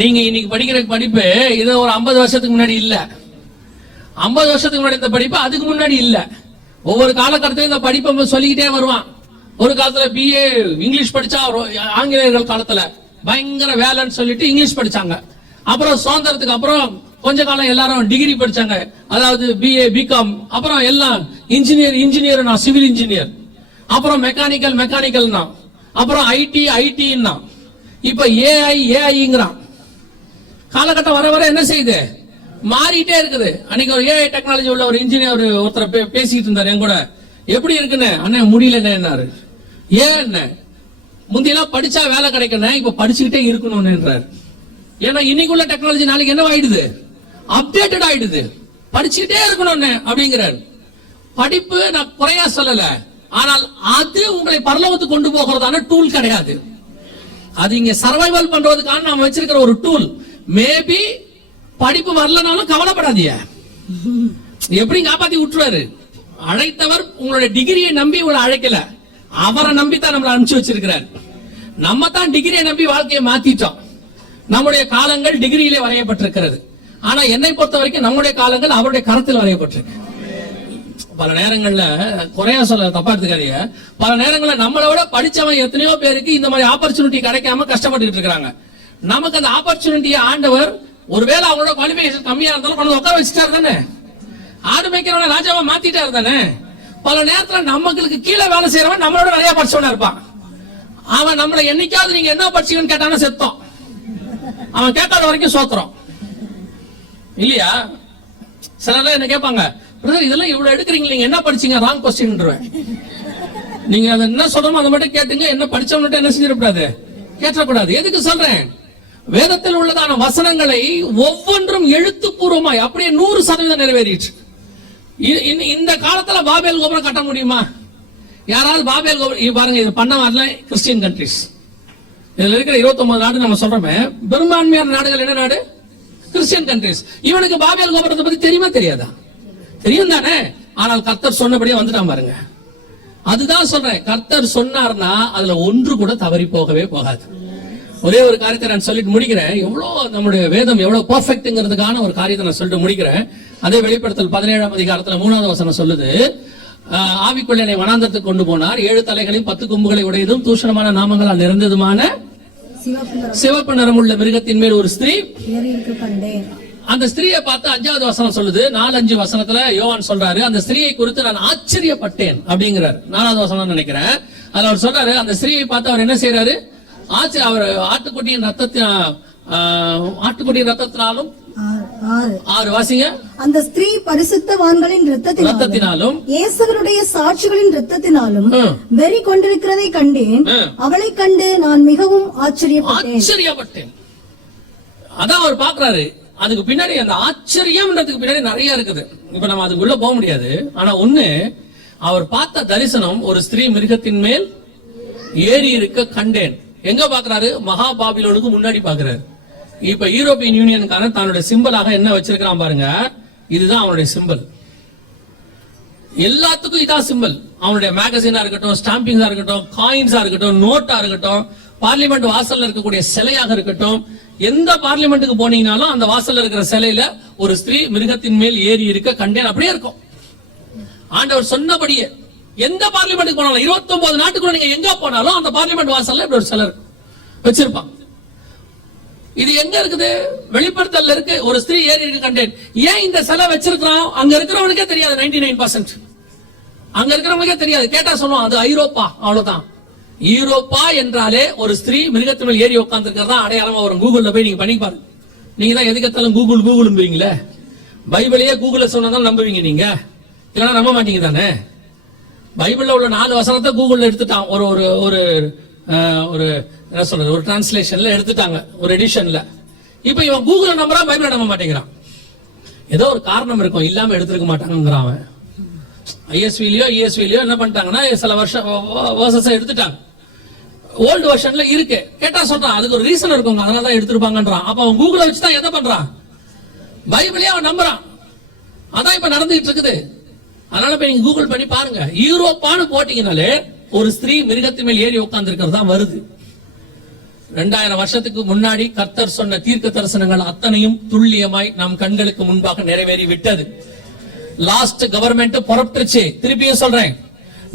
நீங்க இன்னைக்கு படிக்கிற படிப்பு இது ஒரு 50 வருஷத்துக்கு முன்னாடி இல்ல. 50 வருஷத்துக்கு முன்னாடி இந்த படிப்பு அதுக்கு முன்னாடி இல்ல. ஒவ்வொரு காலகட்டத்திலும் இந்த படிப்பை சொல்லிக்கிட்டே வருவான். ஒரு காலத்துல BA இங்கிலீஷ் படிச்சா, ஆங்கிலேயர்கள் காலத்துல பயங்கர வேலைன்னு சொல்லிட்டு இங்கிலீஷ் படிச்சாங்க. அப்புறம் சுதந்திரத்துக்கு அப்புறம் கொஞ்ச காலம் எல்லாரும் டிகிரி படிச்சாங்க, அதாவது BA BCom. அப்புறம் எல்லாம் இன்ஜினியர் சிவில் இன்ஜினியர், அப்புறம் மெக்கானிக்கல், அப்புறம் IT. இப்ப AI. காலகட்டம் வர வர என்ன செய்யுது, மாறிட்டே இருக்குது. அன்னைக்கு ஒரு AI டெக்னாலஜி உள்ள ஒரு இன்ஜினியர் ஒருத்தர் பேசிட்டு இருந்தாரு என் கூட. எப்படி இருக்குன்னு, அண்ணன் முடியல என்னாரு. ஏன் முந்தியெல்லாம் படிச்சா வேலை கிடைக்கணும், இப்ப படிச்சுக்கிட்டே இருக்கணும்ன்றாரு. ஏன்னா இன்னைக்குள்ள டெக்னாலஜி நாளைக்கு என்ன ஆயிடுது, அப்டேட்டட் ஆயிடுது, படிச்சுக்கிட்டே இருக்கணும்னு அப்படிங்கிறாரு. படிப்பு நான் குறையா சொல்லல, ஆனால் அது உங்களை பரலோகத்துக்கு கொண்டு போகிறதான டூல் கிடையாது. அது இங்க சர்வைவல் பண்றதுக்கான நாம வச்சிருக்கிற ஒரு டூல். மேபி படிப்பு வரலனாலும் கவலைப்படாதீங்க, எப்படி காப்பாத்தி விட்டுருவாரு. அழைத்தவர் உங்களுடைய டிகிரியை நம்பி உங்களை அழைக்கல, அவரை நம்பித்தான் நம்மளை அனுப்பிச்சு வச்சிருக்கிறார். நம்ம தான் டிகிரியை நம்பி வாழ்க்கையை மாத்திட்டோம். நம்முடைய காலங்கள் டிகிரியிலே வரையப்பட்டிருக்கிறது. ஆனா என்னை பொறுத்த வரைக்கும் நம்முடைய காலங்கள் அவருடைய கருத்தில் வரையப்பட்டிருக்கு. பல நேரங்கள்ல குறையா சொல்ல, தப்பா எடுத்துக்காதீங்க, பல நேரங்கள்ல நம்மளை விட படிச்சவன் எத்தனையோ பேருக்கு இந்த மாதிரி ஆப்பர்ச்சுனிட்டி கிடைக்காம கஷ்டப்பட்டு இருக்காங்க. நமக்கு அந்த ஆப்பர்ச்சுனிட்டியை ஆண்டவர் ஒருவேளை அவங்களோட குவாலிஃபிகேஷன் கம்மியா இருந்தாலும் கொண்டு உட்கார வச்சுட்டாரு தானே. ஆடு மேய்க்கிறவன ராஜாவா மாத்திட்டாரு தானே. பல நேரத்துல நமக்கு கீழே வேலை செய்யறவன் நம்மளோட நிறைய படிச்சவனா இருப்பான். அவன் நம்மளை என்னைக்காவது நீங்க என்ன படிச்சீங்கன்னு கேட்டான செத்தோம், அவன் கேட்காத வரைக்கும் சோத்துறோம் இல்லையா. சிலர் என்ன கேட்பாங்க, இதெல்லாம் இவ்வளவு எடுக்கிறீங்க, நீங்க என்ன படிச்சீங்க, ராங் கொஸ்டின். நீங்க அதை என்ன சொல்றோமோ அதை மட்டும் கேட்டுங்க, என்ன படிச்சவன்ட்டு என்ன செஞ்சிடக்கூடாது, கேட்டக்கூடாது. எதுக்கு சொல்றேன், வேதத்தில் உள்ளதான வசனங்களை ஒவ்வொன்றும் எழுத்துப்பூர்வமாய் அப்படியே 100% நிறைவேறிட்டு. இந்த காலத்துல பாபேல் கோபுரம் கட்ட முடியுமா? யாராவது பாபேல் கோபுரம் பாருங்க, இது பண்ண வரல கிறிஸ்டியன் கண்ட்ரிஸ். இதுல இருக்கிற 29 நாடு நம்ம சொல்றோமே, பெரும்பான்மையான நாடுகள் என்ன நாடு, கிறிஸ்டியன் கண்ட்ரிஸ். இவனுக்கு பாபேல் கோபுரத்தை பத்தி தெரியுமா தெரியாதா? தெரியும் தானே. ஆனால் கர்த்தர் சொன்னபடியே வந்துட்டான் பாருங்க. அதுதான் சொல்றேன், கர்த்தர் சொன்னார்னா அதுல ஒன்று கூட தவறி போகவே போகாது. ஒரே ஒரு காரியத்தை நான் சொல்லிட்டு முடிக்கிறேன். எவ்வளவு நம்முடைய வேதம் எவ்வளவு பெர்ஃபெக்ட்ங்கிறதுக்கான ஒரு காரியத்தை நான் சொல்லிட்டு முடிக்கிறேன். அதே வெளிப்படுத்தல் 17ஆம் அதிகாரத்துல 3வது வசனம் சொல்லுது, ஆவிக்குள்ள என்னை வனாந்தரத்துக்கு கொண்டு போனார், 7 தலைகளையும் 10 கொம்புகளை உடையதும் தூஷணமான நாமங்களால் நிறைந்ததுமான சிவப்பு நிறமுள்ள மிருகத்தின் மேல் ஒரு ஸ்திரீ. அந்த ஸ்திரீயை பார்த்து 5வது வசனம் சொல்லுது. 4-5 வசனத்துல யோவான் சொல்றாரு, அந்த ஸ்திரீயை குறித்து நான் ஆச்சரியப்பட்டேன் அப்படிங்கிறார். 4வது வசனம் நினைக்கிறேன். அதுல அவர் சொல்றாரு, அந்த ஸ்திரீயை பார்த்து அவர் என்ன செய்யறாரு, அவர் ஆட்டுக்குட்டியின் ரத்தத்தினாலும் 6 வாசிங்க. அந்த ஸ்திரீ பரிசுத்தவான்களின் இரத்தத்தினாலும் இயேசுவினுடைய சாட்சிகளின் இரத்தத்தினாலும் வெறி கொண்டிருக்கிறதை கண்டேன். அவளை கண்டு நான் மிகவும் ஆச்சரியப்பட்டேன். அதான் அவர் பாக்குறாரு. அதுக்கு பின்னாடி அந்த ஆச்சரியம்ன்றதுக்கு பின்னாடி நிறைய இருக்குது. இப்ப நம்ம அதுக்குள்ள போக முடியாது. ஆனா ஒண்ணு, அவர் பார்த்த தரிசனம் ஒரு ஸ்திரீ மிருகத்தின் மேல் ஏறி இருக்க கண்டேன். எங்க பாக்குறாரு, மகா பாபிலோனுக்கு முன்னாடி பாக்குறாரு. இப்ப யூரோப்பியன் யூனியனுக்கான தன்னுடைய சிம்பலாக என்ன வச்சிருக்கான் பாருங்க, இதுதான் அவனுடைய சிம்பல். எல்லாத்துக்கும் இதான் சிம்பல். அவனுடைய மேகசினா இருக்கட்டும், ஸ்டாம்பிங்கா இருக்கட்டும், காயின்ஸா இருக்கட்டும், நோட்டா இருக்கட்டும், பார்லிமெண்ட் வாசல்ல இருக்கக்கூடிய சிலையாக இருக்கட்டும், எந்த பார்லிமெண்ட்டுக்கு போனீங்கன்னாலும் அந்த வாசல்ல இருக்கிற சிலையில ஒரு ஸ்திரீ மிருகத்தின் மேல் ஏறி இருக்க கண்டேன். அப்படியே இருக்கும். ஆண்டவர் சொன்னபடியே எந்த பார்லிமெண்ட்டுக்கு போனாலும் 29 நாட்டுக்குள்ள நீங்க எங்க போனாலும் அந்த பார்லிமெண்ட் வாசல்ல இப்படி ஒரு சிலை வச்சிருப்பான். இது எங்க இருக்குது, வெளிப்படுத்தல்ல இருக்கு. ஒரு ஸ்திரீ ஏறி இருக்க கண்டேன். ஏன் இந்த சிலை வச்சிருக்கான், அங்க இருக்கிறவனுக்கே தெரியாது. 99% அங்க இருக்கிறவனுக்கே தெரியாது. கேட்டா சொல்லுவான் அது ஐரோப்பா, அவ்வளவுதான். யூரோப்பா என்றாலே ஒரு ஸ்திரீ மிருகத்தின் மேல் ஏறி உட்கார்ந்து இருக்கிறதா அடையாளமா வரும். கூகுள்ல போய் நீங்க பண்ணி பாருங்க. நீங்க தான் எதுக்கத்தாலும் கூகுள்ம்பீங்களே. பைபிளையே கூகுள்ல சொன்னதான் நம்புவீங்க நீங்க, இல்லைன்னா நம்ப மாட்டீங்க தானே. பைபிள்ல உள்ள 4 வசனத்தை கூகுள்ல எடுத்துட்டான். ஒரு ஒரு ஒரு என்ன சொல்றது, ஒரு டிரான்ஸ்லேஷன்ல எடுத்துட்டாங்க, ஒரு எடிஷன்ல. இப்ப இவன் கூகுள்ல நம்புறான், பைபிள நம்ப மாட்டேங்கிறான். ஏதோ ஒரு காரணம் இருக்கும், இல்லாம எடுத்துருக்க மாட்டாங்கிறான். அவன் ISVலயோ ESVலயோ என்ன பண்ணிட்டாங்கன்னா சில வருஷம் எடுத்துட்டாங்க. ஓல்டு வெர்ஷன்ல இருக்கு. கேட்டா சொல்றான் அதுக்கு ஒரு ரீசன் இருக்கும், அதனாலதான் எடுத்திருப்பாங்கன்றான். அப்ப அவன் கூகுள வச்சுதான் எதை பண்றான், பைபிளையே அவன் நம்புறான். அதான் இப்ப நடந்துட்டு இருக்குது. அதனால போய் நீங்க கூகுள் பண்ணி பாருங்க. யூரோப்பான்னு போட்டீங்கனாலே ஒரு ஸ்திரீ மிருகத்தின் மேல் ஏறி உட்கார்ந்து இருக்கிறது தான் வருது. 2000 வருஷத்துக்கு முன்னாடி கர்த்தர் சொன்ன தீர்க்க தரிசனங்கள் அத்தனையும் துல்லியமாய் நம் கண்களுக்கு முன்பாக நிறைவேறி விட்டது. லாஸ்ட் கவர்மெண்ட் புறப்பட்டுச்சு. திருப்பியும் சொல்றேன்,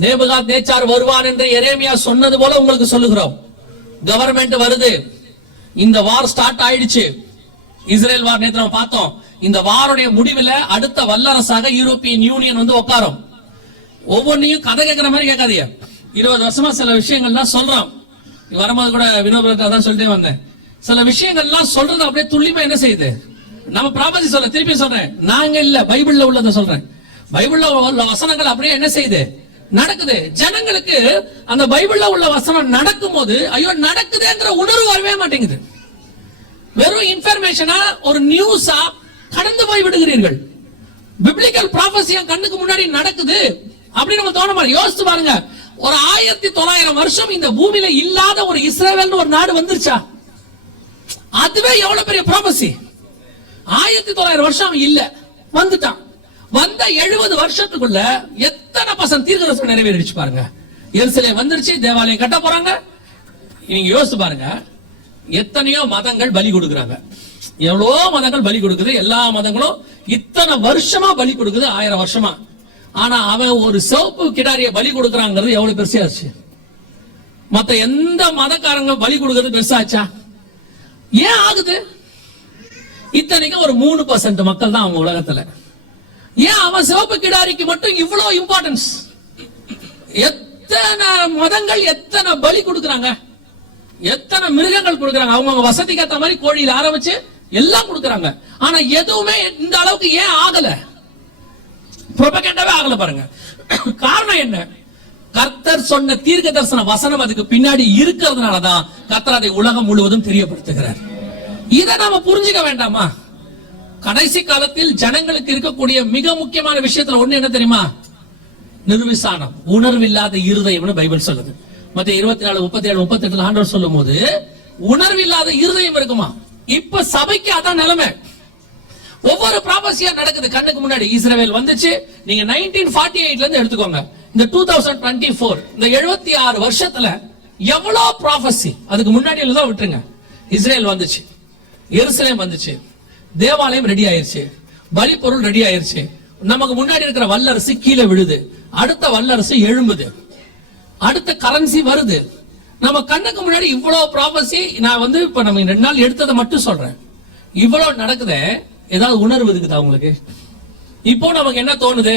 நேபுகாத்நேச்சார் வருவான் என்று எரேமியா சொன்னது போல உங்களுக்கு சொல்லுகிறோம். கவர்மெண்ட் வருது. இந்த வார் ஸ்டார்ட் ஆயிடுச்சு. இஸ்ரேல் வார் நேத்து நம்ம பார்த்தோம். இந்த வாருடைய முடிவில் அடுத்த வல்லரசாக யூரோப்பியன் யூனியன் வந்து உட்காரும். ஒவ்வொன்னையும் கதை கேட்கிற மாதிரி கேட்காதீங்க. 20 வருஷமா சில விஷயங்கள்லாம் சொல்றோம். வரும்போது கூட வினோபத்தை தான் சொல்லிட்டே வந்தேன். சில விஷயங்கள்லாம் சொல்றது அப்படியே துல்லியமா என்ன செய்யுது, நம்ம ப்ராபர்ட்டி சொல்ல திருப்பி சொல்றேன், நாங்க இல்ல பைபிள்ல உள்ளதை சொல்றேன். பைபிள்ல உள்ள வசனங்கள் அப்படியே என்ன செய்யுது, நடக்குது. ஜனங்களுக்கு அந்த பைபிள்ல உள்ள வசனம் நடக்கும் போது ஐயோ நடக்குதுங்கிற உணர்வு வரவே மாட்டேங்குது. வெறும் இன்ஃபர்மேஷனா ஒரு நியூஸா கடந்து போய் விடுகிறீர்கள். பிப்ளிக்கல் ப்ராபசியா கண்ணுக்கு முன்னாடி நடக்குது அப்படின்னு நம்ம தோண மாதிரி யோசிச்சு பாருங்க. ஒரு 1900 வருஷம் இந்த பூமியில இல்லாத ஒரு இஸ்ரேல் ஒரு நாடு வந்துருச்சா? அதுவே எவ்வளவு பெரிய ப்ராபசி. 1900 வருஷம் இல்ல, வந்துட்டான். வந்த 70 வருஷத்துக்குள்ள எத்தனை பர்சன்ட் தீர்க்கதரிசனம் நிறைவேறிடுச்சு பாருங்க. எருசலேம் வந்துருச்சு, தேவாலயம் கட்ட போறாங்க. நீங்க யோசிச்சு பாருங்க, எத்தனையோ மதங்கள் பலி கொடுக்கறாங்க. எவ்வளவோ மதங்கள் பலி கொடுக்குது. எல்லா மதங்களும் இத்தனை வருஷமா பலி கொடுக்குது, 1000 வருஷமா. ஆனா அவன் ஒரு சிவப்பு கிடாரிய பலி கொடுக்கறாங்கிறது எவ்வளவு பெருசாச்சு? மத்த எந்த மதக்காரங்க பலி கொடுக்கறது பெருசாச்சா? ஏன் ஆகுது? இத்தனைக்கு ஒரு 3% மக்கள் தான் அவங்க உலகத்துல. ஏன் அவன் சிவப்பு கிடாரிக்கு மட்டும் இவ்வளவு இம்பார்ட்டன்ஸ்? எத்தனை மதங்கள் எத்தனை பலி கொடுக்கறாங்க, எத்தனை மிருகங்கள் கொடுக்கறாங்க. அவங்க வசதிக்கு ஏத்த மாதிரி கோழியில ஆரம்பிச்சு எல்லாம் கொடுக்கறாங்க. ஆனா எதுவுமே இந்த அளவுக்கு ஏன் ஆகல? புரோபகண்டாவே ஆகல பாருங்க. காரணம் என்ன? கர்த்தர் சொன்ன தீர்க்க தரிசன வசனம் அதுக்கு பின்னாடி இருக்கிறதுனாலதான் கர்த்தர் அதை உலகம் முழுவதும் தெரியப்படுத்துகிறார். இதை நாம புரிஞ்சுக்க வேண்டாமா? கடைசி காலத்தில் ஜனங்களுக்கு இருக்கக்கூடிய மிக முக்கியமான விஷயத்துல ஒண்ணு என்ன தெரியுமா? நிர்விசானம், உணர்வில்லாத இருதயம்னு பைபிள் சொல்லுது. மத்திய 24, 37, 38 ஆண்டவர் சொல்லும் போது உணர்வில்லாத இருதயம் இருக்குமா? இப்ப சபைக்கு அதான் நிலைமை. ஒவ்வொரு ப்ராபசியா நடக்குது கண்ணுக்கு முன்னாடி. இஸ்ரவேல் வந்துச்சு. நீங்க 1948ல இருந்து எடுத்துக்கோங்க. இந்த 2024 இந்த 76 வருஷத்துல எவ்வளவு ப்ராபசி. அதுக்கு முன்னாடி எல்லாம் விட்டுருங்க. இஸ்ரேல் வந்துச்சு, எருசலேம் வந்துச்சு, தேவாலயம் ரெடி ஆயிருச்சு, பலி பொருள் ரெடி ஆயிருச்சு. நமக்கு முன்னாடி இருக்கிற வல்லரசு கீழே விழுது, அடுத்த வல்லரசு எழும்புது, அடுத்த கரன்சி வருது. நம்ம கண்ணுக்கு முன்னாடி இவ்வளவு ப்ராபசி. நான் வந்து இப்ப நம்ம 2 நாள் எடுத்ததை மட்டும் சொல்றேன். இவ்வளவு நடக்குது. ஏதாவது உணர்வு இருக்குதா உங்களுக்கு? இப்போ நமக்கு என்ன தோணுது?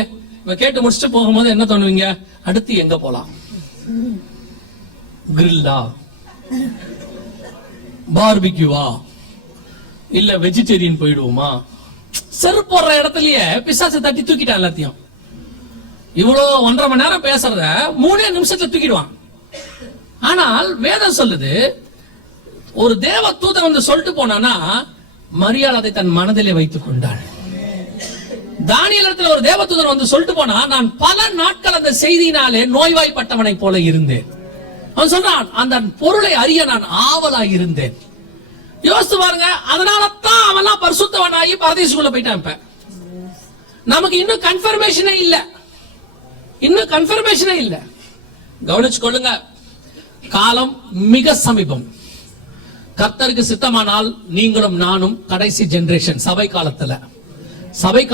கேட்டு முடிச்சுட்டு போகும்போது என்ன தோணுவீங்க? அடுத்து எங்க போலாம்? கிரில்லா, பார்பிக்யூவா, இல்ல வெஜிடேரியன் போயிடுவோமா? செருப்பு போடுற இடத்துலயே பிசாசு தட்டி தூக்கிட்டான் எல்லாத்தையும். இவ்வளவு 1.5 மணி நேரம் பேசுறத 3 நிமிஷத்துல தூக்கிடுவான். ஆனால் வேதம் சொல்லுது, ஒரு தேவ தூதன் வந்து சொல்லிட்டு போனானா மரியாள் அதை தன் மனதிலே வைத்துக் கொண்டாள். தானியேல் இடத்துல ஒரு தேவதூதன் வந்து சொல்லிட்டு போனா, நான் பல நாட்கள் அந்த செய்தியினாலே நோய்வாய்ப்பட்டவனை போல இருந்தேன். அவன் சொல்றான், அந்த பொருளை அறிய நான் ஆவலாய் இருந்தேன். யோசித்து பாருங்க. அதனாலதான் அவன்லாம் பரிசுத்தவனாகி பரதேசுக்குள்ள போயிட்டான். இப்ப நமக்கு இன்னும் கன்ஃபர்மேஷனே இல்ல, இன்னும் கன்ஃபர்மேஷனே இல்ல. கவனிச்சு கொள்ளுங்க, காலம் மிக சமீபம். கர்த்தருக்கு சித்தமானால் நீங்களும் நானும் கடைசி ஜெனரேஷன். சபை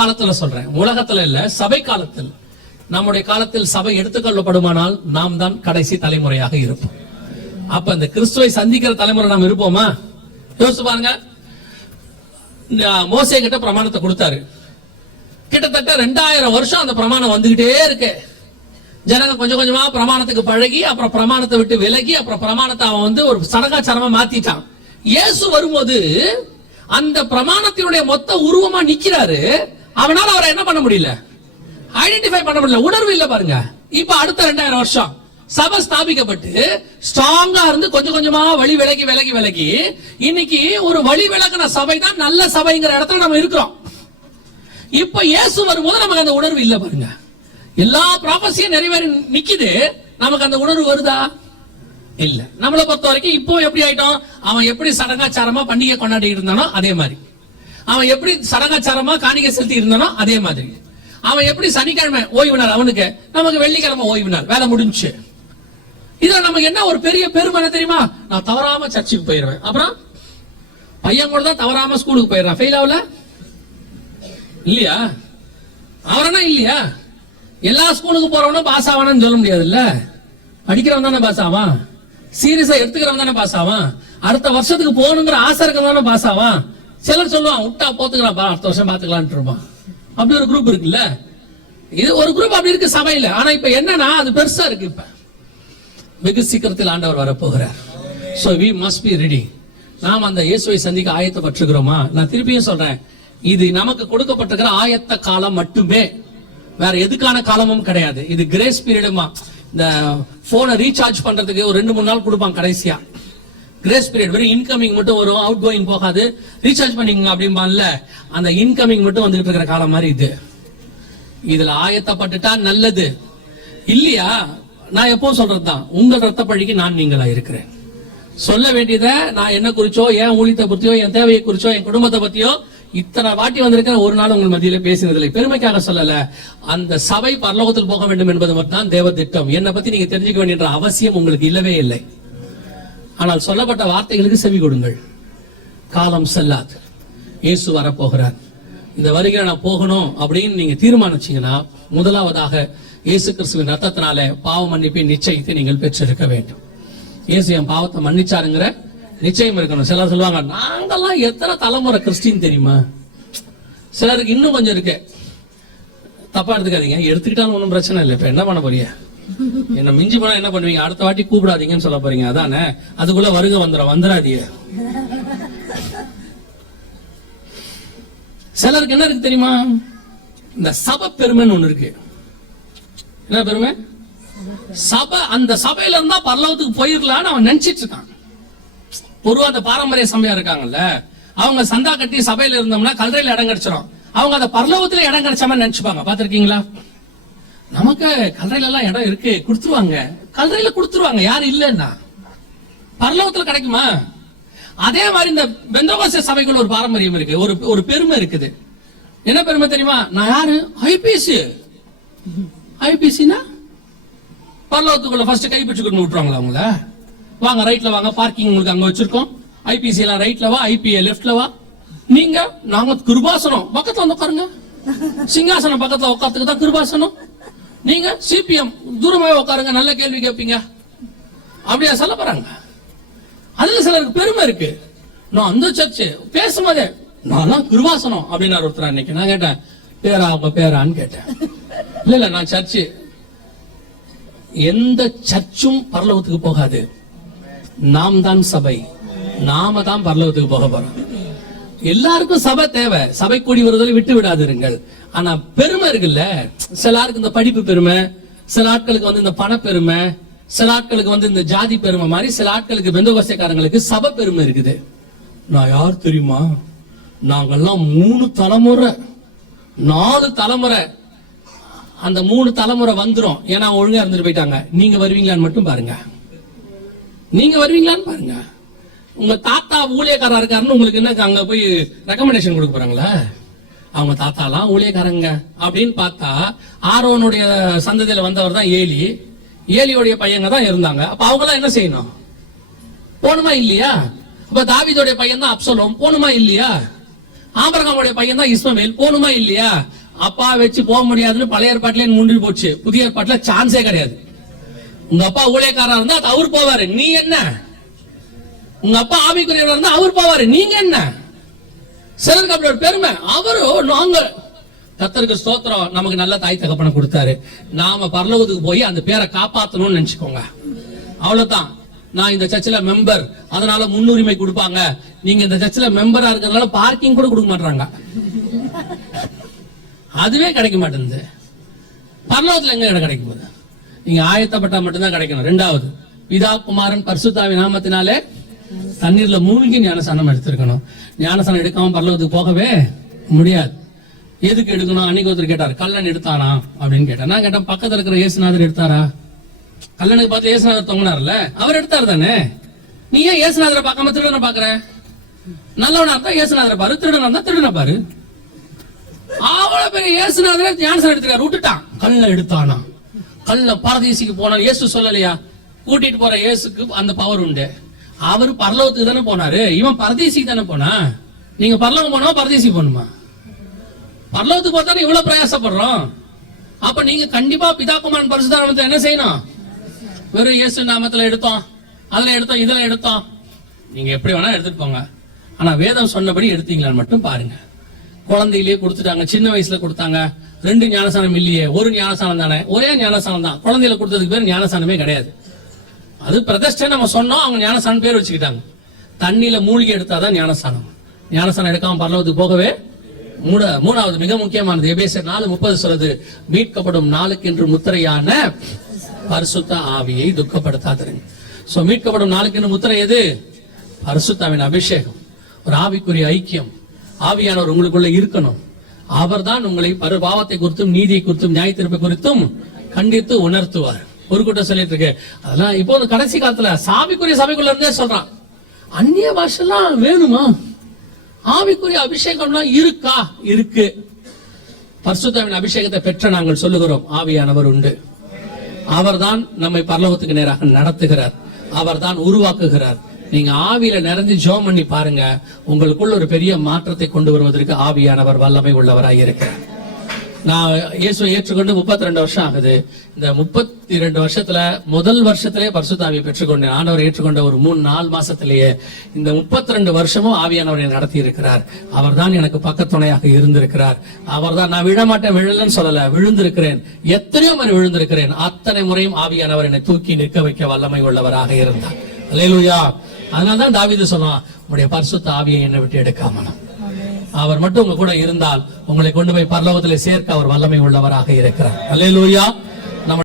காலத்துல சொல்றேன், உலகத்துல இல்ல, சபை காலத்தில். நம்முடைய காலத்தில் சபை எடுத்துக்கொள்ளப்படுமானால் நாம் தான் கடைசி தலைமுறையாக இருப்போம். அப்ப இந்த கிறிஸ்துவை சந்திக்கிற தலைமுறை நாம் இருப்போமா? யோசிச்சு பாருங்க. மோசே கிட்ட பிரமாணத்தை கொடுத்தாரு. கிட்டத்தட்ட 2000 வருஷம் அந்த பிரமாணம் வந்துகிட்டே இருக்கு. ஜனங்க கொஞ்சம் கொஞ்சமா பிரமாணத்துக்கு பழகி, அப்புறம் பிரமாணத்தை விட்டு விலகி, அப்புறம் பிரமாணத்தை அவன் வந்து ஒரு சடங்காச்சாரமா மாத்திட்டான். இயேசு வரும்போது அந்த பிரமாணத்தினுடைய மொத்த உருவமா நிக்கிறாரு. அவனால அவரை என்ன பண்ண முடியல, ஐடென்டிஃபை பண்ண முடியல. உணர்வு இல்ல பாருங்க. இப்ப அடுத்த 2000 வருஷம் சபை ஸ்தாபிக்கப்பட்டு ஸ்ட்ராங்கா இருந்து கொஞ்சம் கொஞ்சமா வழி விலகி விலகி விலகி இன்னைக்கு ஒரு வழி விலகின சபை தான் நல்ல சபைங்கிற இடத்துல நம்ம இருக்கிறோம். இப்ப இயேசு வரும்போது நமக்கு அந்த உணர்வு இல்ல பாருங்க. எல்லா ப்ராபசியும் நிறைவேறி நிக்குது, நமக்கு அந்த உணர்வு வருதா? இல்ல. நம்மளை பொறுத்த வரைக்கும் இப்போ எப்படி ஆயிட்டோம்? அவன் எப்படி சடங்காச்சாரமா பண்டிகை கொண்டாடி இருந்தானோ அதே மாதிரி, அவன் எப்படி சடங்காச்சாரமா காணிக்கை செலுத்தி இருந்தானோ அதே மாதிரி, அவன் எப்படி சனிக்கிழமை ஓய்வு நாள் அவனுக்கு, நமக்கு வெள்ளிக்கிழமை ஓய்வு நாள், வேலை முடிஞ்சு. இதுல நமக்கு என்ன ஒரு பெரிய பெருமை என்ன தெரியுமா? நான் தவறாம சர்ச்சுக்கு போயிருவேன், அப்புறம் பையன் கூட தான் தவறாம ஸ்கூலுக்கு போயிடுறான், ஃபெயில் ஆகல இல்லையா? அவரனா இல்லையா? எல்லா ஸ்கூலுக்கு போறவனும் பாஸ் ஆவானு சொல்ல முடியாது இல்ல. படிக்கிறவன் தானே பாஸ் ஆவான், சீரியஸா எடுத்துக்கிறவன் தானே பாஸ் ஆவான், அடுத்த வருஷத்துக்கு போகணுங்கிற ஆசை இருக்கவன் தானே பாஸ் ஆவான். சிலர் சொல்லுவான் விட்டா போத்துக்கிறாப்பா அடுத்த வருஷம் பாத்துக்கலான் இருப்பான். அப்படி ஒரு குரூப் இருக்குல்ல. இது ஒரு குரூப் அப்படி இருக்கு சபையில. ஆனா இப்ப என்னன்னா அது பெருசா இருக்கு. இப்ப வெகு சீக்கிரத்தில் ஆண்டவர் வரப்போகிறார். So we must be ready. நாம் அந்த இயேசுவை சந்திக்க ஆயத்தப்பட்டிருக்கிறோமா? நான் திருப்பியும் சொல்றேன், இது நமக்கு கொடுக்கப்பட்டிருக்கிற ஆயத்த காலம் மட்டுமே, வேற எதுக்கான காலமும் கிடையாது. இது கிரேஸ் பீரியடுமா. இந்த போனை ரீசார்ஜ் பண்றதுக்கு ஒரு 2-3 நாள் கொடுப்பாங்க கடைசியா. கிரேஸ் பீரியட் வெறும் இன்கமிங் மட்டும் வரும், அவுட் கோயிங் போகாது. ரீசார்ஜ் பண்ணிக்கங்க அப்படிம்பான்ல, அந்த இன்கமிங் மட்டும் வந்துட்டு இருக்கிற காலம் மாதிரி இது. இதுல ஆயத்தப்பட்டுட்டா நல்லது இல்லையா? நான் எப்போ சொல்றதுதான், உங்கள் ரத்த பழிக்கு நான் நீங்களா இருக்கிறேன். சொல்ல வேண்டியத நான் என்ன குறிச்சோ, என் ஊழியத்தை பத்தியோ, என் தேவையை குறிச்சோ, என் குடும்பத்தை பத்தியோ இத்தனை வாட்டி வந்திருக்கிற ஒரு நாள் உங்கள் மத்தியில பேசினதில்லை. பெருமைக்காக சொல்லல. அந்த சபை பரலோகத்தில் போக வேண்டும் என்பது மட்டும்தான் தேவ திட்டம். என்னை பத்தி நீங்க தெரிஞ்சுக்க வேண்டிய அவசியம் உங்களுக்கு இல்லவே இல்லை. ஆனால் சொல்லப்பட்ட வார்த்தைகளுக்கு செவி கொடுங்கள். காலம் செல்லாது, இயேசு வரப்போகிறார். இந்த வருகிற நான் போகணும் அப்படின்னு நீங்க தீர்மானிச்சீங்கன்னா, முதலாவதாக இயேசு கிறிஸ்துவின் ரத்தத்தினால பாவ மன்னிப்பின் நிச்சயத்தை நீங்கள் பெற்றிருக்க வேண்டும். இயேசு என் பாவத்தை மன்னிச்சாருங்கிற நிச்சயம் இருக்கணும். சிலர் சொல்லுவாங்க, நாங்கெல்லாம் எத்தனை தலைமுறை கிறிஸ்டின் தெரியுமா? சிலருக்கு இன்னும் கொஞ்சம் இருக்கு. தப்பா எடுத்துக்காதீங்க, எடுத்துக்கிட்டாலும் ஒன்றும் பிரச்சனை இல்லை. இப்ப என்ன பண்ண போறீங்க? என்ன மிஞ்சி போனா என்ன பண்ணுவீங்க? அடுத்த வாட்டி கூப்பிடாதீங்கன்னு சொல்ல போறீங்க, அதானே? அதுக்குள்ள வருக வந்துடாதீங்க. சிலருக்கு என்ன இருக்கு தெரியுமா? இந்த சபை பெருமைன்னு ஒண்ணு இருக்கு. என்ன பெருமை? சபை, அந்த சபையில இருந்தா பரலோகத்துக்கு போயிடலான்னு அவன் நினைச்சிட்டு இருக்கான். பொதுவா அந்த பாரம்பரிய சபையா இருக்காங்கல்ல, அவங்க சந்தா கட்டி சபையில இருந்தோம்னா கல்லறையில இடம் கிடைச்சிடும். அவங்க அந்த பரலோகத்துல இடம் கிடைச்ச மாதிரி நினைச்சுப்பாங்க. பாத்திருக்கீங்களா? நமக்கு கல்லறையில எல்லாம் இடம் இருக்கு, கொடுத்துருவாங்க. கல்லறையில கொடுத்துருவாங்க, யாரும் இல்லன்னா. பரலோகத்துல கிடைக்குமா? அதே மாதிரி இந்த பெந்தகோஸ்தே சபைக்குள்ள ஒரு பாரம்பரியம் இருக்கு, ஒரு பெருமை இருக்குது. என்ன பெருமை தெரியுமா? நான் யாரு? ஐபிசி. ஐபிசினா பரலோகத்துக்குள்ள ஃபர்ஸ்ட் கைப்பிடிச்சுக்கணும் விட்டுருவாங்களா அவங்கள? வாங்க ரைட்ல வாங்க, பார்க்கிங் உங்களுக்கு அங்க வச்சிருக்கோம். ஐபிசி எல்லாம் ரைட்ல வா, ஐபிஏ லெஃப்ட்ல வா. நீங்க நாங்க கிருபாசனம் பக்கத்துல வந்து உட்காருங்க, சிங்காசனம் பக்கத்துல உட்காரத்துக்கு தான் கிருபாசனம். நீங்க சிபிஎம் தூரமாவே உட்காருங்க, நல்ல கேள்வி கேட்பீங்க. அப்படியா சொல்ல போறாங்க? அதுல சிலருக்கு பெருமை இருக்கு. நான் அந்த சர்ச்சு பேசும்போதே நான் கிருபாசனம் அப்படின்னு ஒருத்தர் அன்னைக்கு நான் கேட்டேன், பேரா அவங்க பேரான்னு கேட்டேன். இல்ல நான் சர்ச்சு. எந்த சர்ச்சும் பரலோகத்துக்கு போகாது. நாம் தான் சபை, நாம தான் பரலோகத்துக்கு போக போறோம். எல்லாருக்கும் சபை தேவை, சபை கூடி வருவதை விட்டு விடாதிருங்கள். ஆனா பெருமை இருக்குல்ல, சில ஆளுக்கு இந்த படிப்பு பெருமை, சில ஆட்களுக்கு வந்து இந்த பண பெருமை, சில ஆட்களுக்கு வந்து இந்த ஜாதி பெருமை மாதிரி, சில ஆட்களுக்கு பெந்தகோஸ்தேக்காரங்களுக்கு சபை பெருமை இருக்குது. நான் யார் தெரியுமா? நாங்கெல்லாம் 3 தலைமுறை 4 தலைமுறை, அந்த 3 தலைமுறை வந்துரும். ஏன்னா ஒழுங்கா இருந்துட்டு போயிட்டாங்க. நீங்க வருவீங்களான்னு மட்டும் பாருங்க. நீங்க வருவீங்களான்னு பாருங்க. உங்க தாத்தா ஊழியக்காரா இருக்காருன்னு உங்களுக்கு என்ன அங்க போய் ரெக்கமெண்டேஷன் கொடுக்க போறாங்களா? அவங்க தாத்தாலாம் ஊழியக்காரங்க அப்படின்னு பார்த்தா, ஆரோனுடைய சந்ததியில வந்தவர் தான் ஏலி. ஏலியோடைய பையங்க தான் இருந்தாங்க. அப்ப அவங்க எல்லாம் என்ன செய்யணும்? போணுமா இல்லையா? அப்ப தாவீதுடைய பையன் தான் அப்சலோம், போணுமா இல்லையா? ஆபிரகாமுடைய பையன் தான் இஸ்மவேல், போணுமா இல்லையா? அப்பா வச்சு போக முடியாதுன்னு பழைய ஏற்பாட்டிலே முன்னிட்டு போச்சு. புதிய ஏற்பாட்டுல சான்ஸே கிடையாது. உங்க அப்பா ஊழியக்காரா இருந்தா அது அவர் போவாரு, நீ என்ன? உங்க அப்பா ஆவிக்குரியவரா இருந்தா அவர் போவாரு, நீங்க என்ன? சிலருக்கு அப்படி ஒரு பெருமை. அவரு நாங்க கர்த்தருக்கு ஸ்தோத்திரம், நமக்கு நல்ல தாய் தகப்பனை கொடுத்தாரு, நாம பரலோகத்துக்கு போய் அந்த பேரை காப்பாத்தணும்னு நினைச்சுக்கோங்க. அவ்வளவுதான். நான் இந்த சர்ச்சில் மெம்பர், அதனால முன்னுரிமை கொடுப்பாங்க. நீங்க இந்த சர்ச்சில் மெம்பரா இருக்கிறதுனால பார்க்கிங் கூட கொடுக்க மாட்டாங்க. அதுவே கிடைக்க மாட்டேங்குது. பரலோகத்துல எங்க இடம் கிடைக்கும் போது? நீங்க ஆயத்தப்பட்டா மட்டும்தான் கிடைக்கணும். 2வது, பிதா குமாரன் பரிசுத்தாவின் நாமத்தினாலே தண்ணீர்ல மூழ்கி ஞானசானம் எடுத்திருக்கணும். ஞானசானம் எடுக்காம பரலோகத்துக்கு போகவே முடியாது. எதுக்கு எடுக்கணும்? அன்னைக்கு ஒருத்தர் கேட்டார், கல்லன் எடுத்தாரா அப்படின்னு கேட்டார். நான் கேட்டேன், பக்கத்துல இருக்கிற இயேசுநாதர் எடுத்தாரா? கல்லனுக்கு பார்த்து இயேசுநாதர் தொங்கினார்ல, அவர் எடுத்தாரு தானே. நீ ஏன் இயேசுநாதரை பார்க்காம திருடனை பாக்குற? நல்லவனா இருந்தா இயேசுநாதரை பாரு, திருடனா இருந்தா திருடனை பாரு. அவ்வளவு பெரிய இயேசுநாதரே ஞானசானம் எடுத்துக்காரு, விட்டுட்டான். கல்ல எடுத்தானா? கல்ல பரதேசிக்கு போனா இயேசு சொல்லலையா? கூட்டிட்டு போற இயேசுக்கு அந்த பவர் உண்டு. அவர் பரலோகத்துக்கு தானே போனாரு, இவன் பரதேசிக்கு தானே போனா. நீங்க பரலோகம் போனா பரதேசி போகணுமா? பரலோகத்துக்கு போறதானே இவ்வளவு பிரயாசப்படுறோம். அப்ப நீங்க கண்டிப்பா பிதா குமாரன் பரிசுத்த நாமத்தை என்ன செய்யணும்? வெறும் இயேசு நாமத்துல எடுத்தோம், அதுல எடுத்தோம், இதுல எடுத்தோம், நீங்க எப்படி வேணா எடுத்துட்டு போங்க. ஆனா வேதம் சொன்னபடி எடுத்தீங்களான்னு மட்டும் பாருங்க. குழந்தையிலேயே கொடுத்துட்டாங்க, சின்ன வயசுல கொடுத்தாங்க. 2 ஞானசானம் இல்லையே, ஒரு ஞானசானம் தானே, ஒரே ஞானசானம் தான். குழந்தையில கொடுத்ததுக்கு பேர் ஞானசானமே கிடையாது. அது பிரதிஷ்டை நம்ம சொன்னோம், அவங்க ஞானசானம் பேர் வச்சுக்கிட்டாங்க. தண்ணியில மூழ்கி எடுத்தாதான் ஞானசானம். ஞானசானம் எடுக்காம பரலோகத்துக்கு போகவே. மூணாவது மிக முக்கியமானது, எபேசியர் 4:30 சொல்றது, மீட்கப்படும் நாளுக்கென்று முத்திரையான பரிசுத்த ஆவியை துக்கப்படுத்தாதீங்க. சோ மீட்கப்படும் நாளுக்கென்று முத்திரை எது? பரிசுத்தாவின் அபிஷேகம், ஒரு ஆவிக்குரிய ஐக்கியம். ஆவியானவர் உங்களுக்குள்ள இருக்கணும். அவர்தான் உங்களை பாவத்தை குறித்தும் நீதியை குறித்தும் நியாய தீர்ப்பை குறித்தும் கண்டித்து உணர்த்துவார். ஒரு கூட்டம் சொல்லிட்டு இருக்கு, அதெல்லாம் இப்போ கடைசி காலத்துல சாவிக்குரிய சபைக்குள்ள இருந்தே சொல்றான், அந்நிய பாஷெல்லாம் வேணுமா? ஆவிக்குரிய அபிஷேகம்லாம் இருக்கா? இருக்கு. பரிசுத்தாவின் அபிஷேகத்தை பெற்ற நாங்கள் சொல்லுகிறோம், ஆவியானவர் உண்டு. அவர்தான் நம்மை பரலோகத்துக்கு நேராக நடத்துகிறார், அவர்தான் உருவாக்குகிறார். நீங்க ஆவியில நிறைஞ்சு ஜெபம் பண்ணி பாருங்க, உங்களுக்குள்ள ஒரு பெரிய மாற்றத்தை கொண்டு வருவதற்கு ஆவியானவர் வல்லமை உள்ளவராய் இருக்கிறார். நான் இயேசுவை ஏற்றுக்கொண்டு 32 வருஷம் ஆகுது. இந்த 32 வருஷத்துல முதல் வருஷத்திலே பரிசுத்த ஆவியை பெற்றுக்கொண்டேன். ஆண்டவர் ஏற்றுக்கொண்ட ஒரு 3-4 மாசத்திலேயே இந்த 32 வருஷமும் ஆவியானவரை நடத்தி இருக்கிறார். அவர் தான் எனக்கு பக்கத்துணையாக இருந்திருக்கிறார். அவர் தான், நான் விழமாட்டேன், விழலன்னு சொல்லல, விழுந்திருக்கிறேன், எத்தனையோ முறை விழுந்திருக்கிறேன். அத்தனை முறையும் ஆவியானவர் என்னை தூக்கி நிற்க வைக்க வல்லமை உள்ளவராக இருந்தார். அல்லேலூயா. அதனால்தான் தாவீது சொன்னான், உங்களுடைய பரிசுத்த ஆவியை என்னை விட்டு எடுக்காமலும். அவர் மட்டும் உங்க கூட இருந்தால் உங்களை கொண்டு போய் பரலோகத்திலே சேர்க்க அவர் வல்லமை உள்ளவராக இருக்கிறார். அல்லேலூயா.